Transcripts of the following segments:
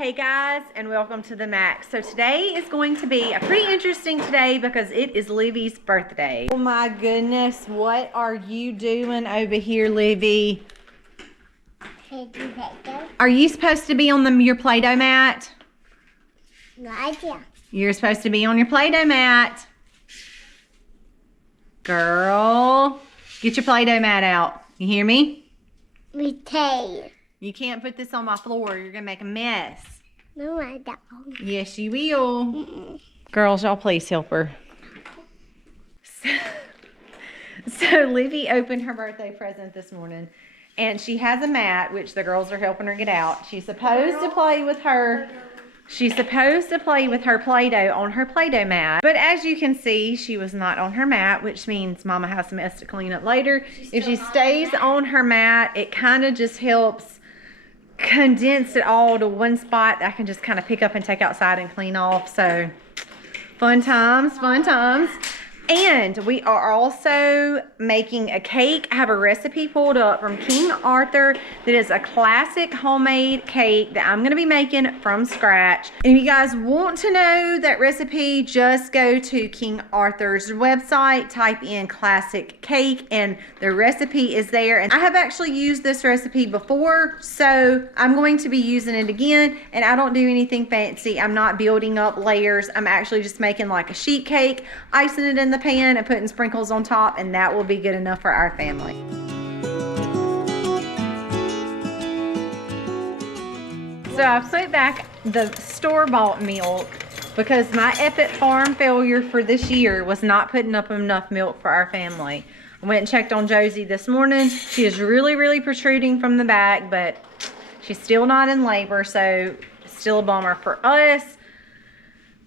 Hey guys, and welcome to the Max. So today is going to be a pretty interesting day because it is Livy's birthday. Oh my goodness, what are you doing over here, Livy? Are you supposed to be on your Play-Doh mat? No idea. You're supposed to be on your Play-Doh mat. Girl, get your Play-Doh mat out. You hear me? Okay. You can't put this on my floor. You're going to make a mess. No, I don't. Yes, you will. Girls, y'all please help her. So Livy opened her birthday present this morning, and she has a mat, which the girls are helping her get out. She's supposed to play with her. She's supposed to play with her Play-Doh on her Play-Doh mat. But as you can see, she was not on her mat, which means Mama has some mess to clean up later. If she stays on her mat, it kind of just helps condense it all to one spot that I can just kind of pick up and take outside and clean off. So fun times, fun times. And we are also making a cake. I have a recipe pulled up from King Arthur that is a classic homemade cake that I'm going to be making from scratch. And if you guys want to know that recipe, just go to King Arthur's website, type in classic cake, and the recipe is there. And I have actually used this recipe before, so I'm going to be using it again. And I don't do anything fancy. I'm not building up layers. I'm actually just making like a sheet cake, icing it in the pan and putting sprinkles on top, and that will be good enough for our family. So I put back the store-bought milk because my epic farm failure for this year was not putting up enough milk for our family. I went and checked on Josie this morning. She is really protruding from the back, but she's still not in labor, so still a bummer for us.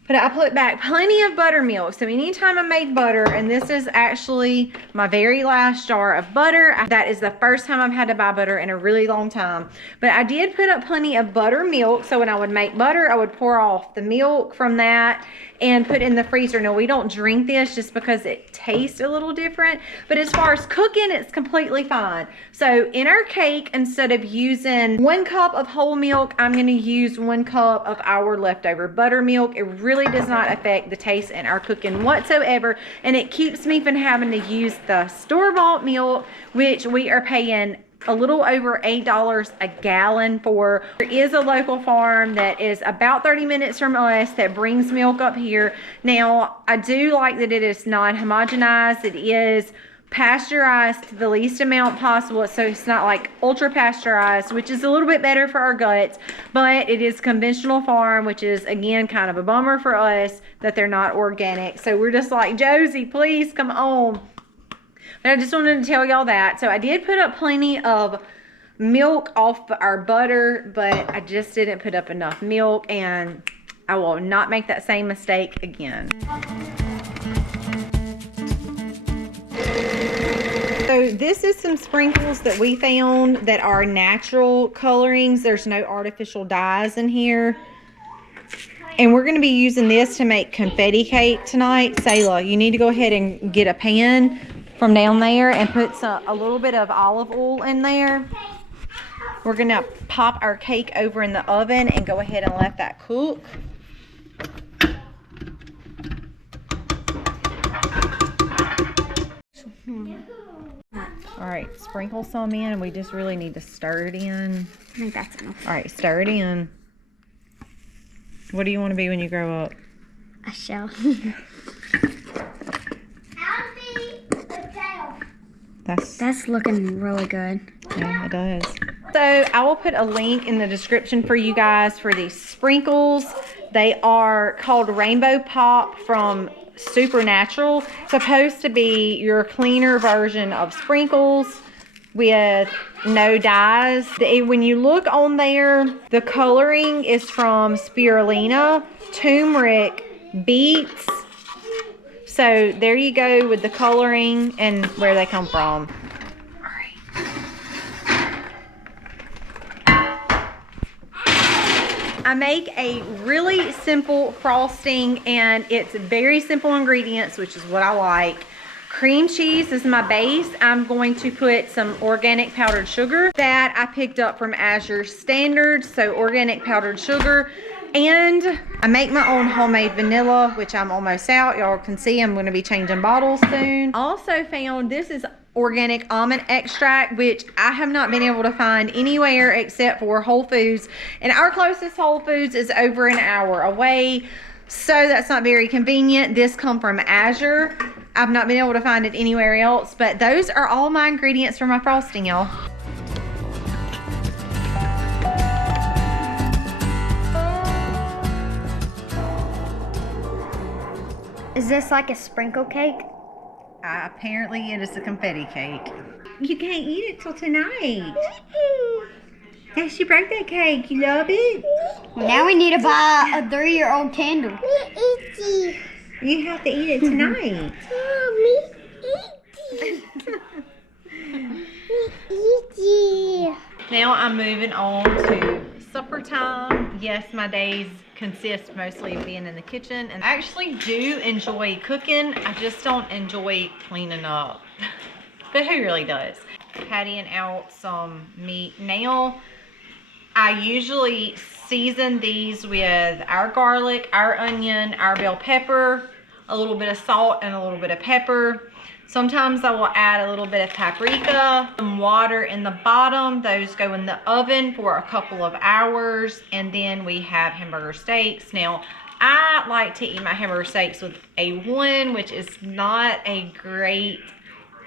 But I put back plenty of buttermilk. So anytime I made butter, and this is actually my very last jar of butter. That is the first time I've had to buy butter in a really long time. But I did put up plenty of buttermilk. So when I would make butter, I would pour off the milk from that and put in the freezer. Now, we don't drink this just because it tastes a little different. But as far as cooking, it's completely fine. So in our cake, instead of using 1 cup of whole milk, I'm going to use 1 cup of our leftover buttermilk. It really does not affect the taste in our cooking whatsoever, and it keeps me from having to use the store-bought milk, which we are paying a little over $8 a gallon for. There is a local farm that is about 30 minutes from us that brings milk up here. Now, I do like that it is non-homogenized. It is pasteurized to the least amount possible, so it's not like ultra pasteurized, which is a little bit better for our guts, but it is conventional farm, which is again kind of a bummer for us that they're not organic. So we're just like, Josie, please come on. But I just wanted to tell y'all that. So I did put up plenty of milk off our butter, but I just didn't put up enough milk, and I will not make that same mistake again. So this is some sprinkles that we found that are natural colorings. There's no artificial dyes in here. And we're going to be using this to make confetti cake tonight. Sayla, you need to go ahead and get a pan from down there and put a little bit of olive oil in there. We're going to pop our cake over in the oven and go ahead and let that cook. All right, sprinkle some in, and we just really need to stir it in. I think that's enough. All right, stir it in. What do you want to be when you grow up? A shell. That's looking really good. Yeah, it does. So I will put a link in the description for you guys for these sprinkles. They are called Rainbow Pop from Supernatural. Supposed to be your cleaner version of sprinkles with no dyes. When you look on there, the coloring is from spirulina, turmeric, beets. So there you go with the coloring and where they come from. I make a really simple frosting, and it's very simple ingredients, which is what I like. Cream cheese is my base. I'm going to put some organic powdered sugar that I picked up from Azure Standard. So organic powdered sugar. And I make my own homemade vanilla, which I'm almost out. Y'all can see I'm going to be changing bottles soon. Also found this is organic almond extract, which I have not been able to find anywhere except for Whole Foods. And our closest Whole Foods is over an hour away. So that's not very convenient. This come from Azure. I've not been able to find it anywhere else, but those are all my ingredients for my frosting, y'all. Is this like a sprinkle cake? Apparently it is a confetti cake. You can't eat it till tonight. That's your birthday cake. You love it? Well, now we need to buy a 3-year-old candle. You have to eat it tonight. Now I'm moving on to supper time. Yes, my days consist mostly of being in the kitchen, and I actually do enjoy cooking. I just don't enjoy cleaning up. But who really does? Pattying out some meat now. I usually season these with our garlic, our onion, our bell pepper, a little bit of salt and a little bit of pepper. Sometimes I will add a little bit of paprika, some water in the bottom. Those go in the oven for a couple of hours, and then we have hamburger steaks. Now, I like to eat my hamburger steaks with A1, which is not a great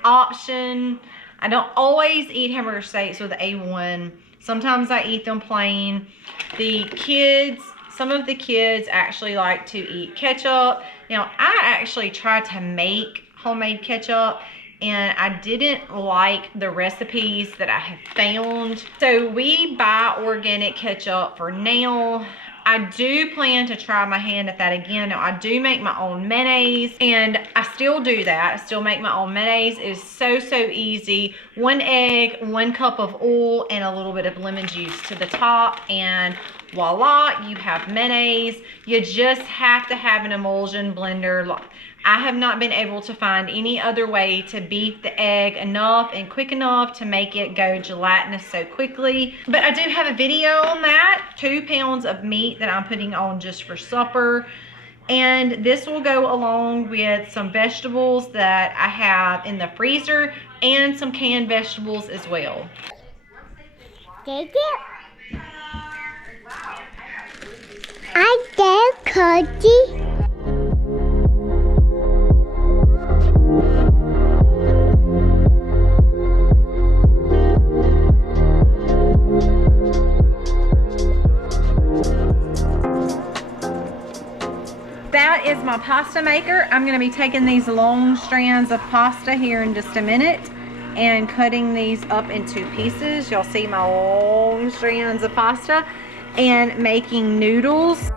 option. I don't always eat hamburger steaks with A1. Sometimes I eat them plain. Some of the kids actually like to eat ketchup. Now, I actually tried to make homemade ketchup, and I didn't like the recipes that I have found. So we buy organic ketchup for now. I do plan to try my hand at that again. Now, I do make my own mayonnaise, and I still do that. I still make my own mayonnaise. It is so easy. 1 egg, 1 cup of oil, and a little bit of lemon juice to the top, and voila, you have mayonnaise. You just have to have an emulsion blender. I have not been able to find any other way to beat the egg enough and quick enough to make it go gelatinous so quickly. But I do have a video on that. 2 pounds of meat that I'm putting on just for supper. And this will go along with some vegetables that I have in the freezer and some canned vegetables as well. Take it. I did cookie. That is my pasta maker. I'm going to be taking these long strands of pasta here in just a minute and cutting these up into pieces. Y'all see my long strands of pasta, and making noodles.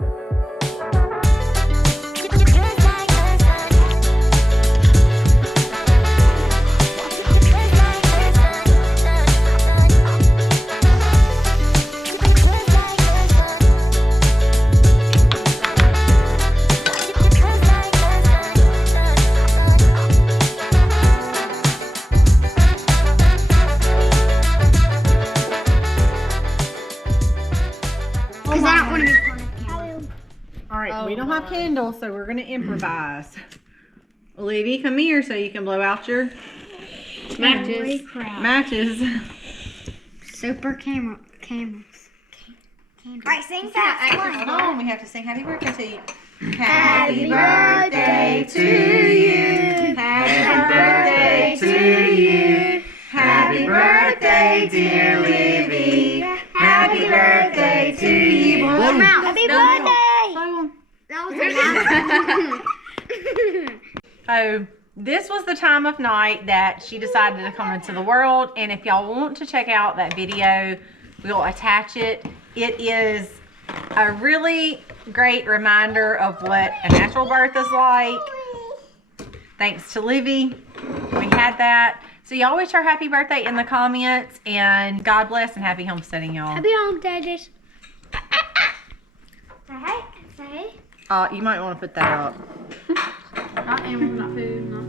We don't have candles, so we're going to improvise. Olivia, come here so you can blow out your matches. Super cameras. Alright, sing that. Hold on, we have to sing happy birthday to you. Happy birthday to you. Happy birthday to you. Happy birthday, dear Livy. Happy birthday to you. Happy birthday. So this was the time of night that she decided to come into the world, and if y'all want to check out that video, we'll attach it. It is a really great reminder of what a natural birth is like. Thanks to Livy, we had that. So y'all wish her happy birthday in the comments, and God bless and happy homesteading, y'all. Happy homesteading. Say. You might want to put that up. Not animals, not food, not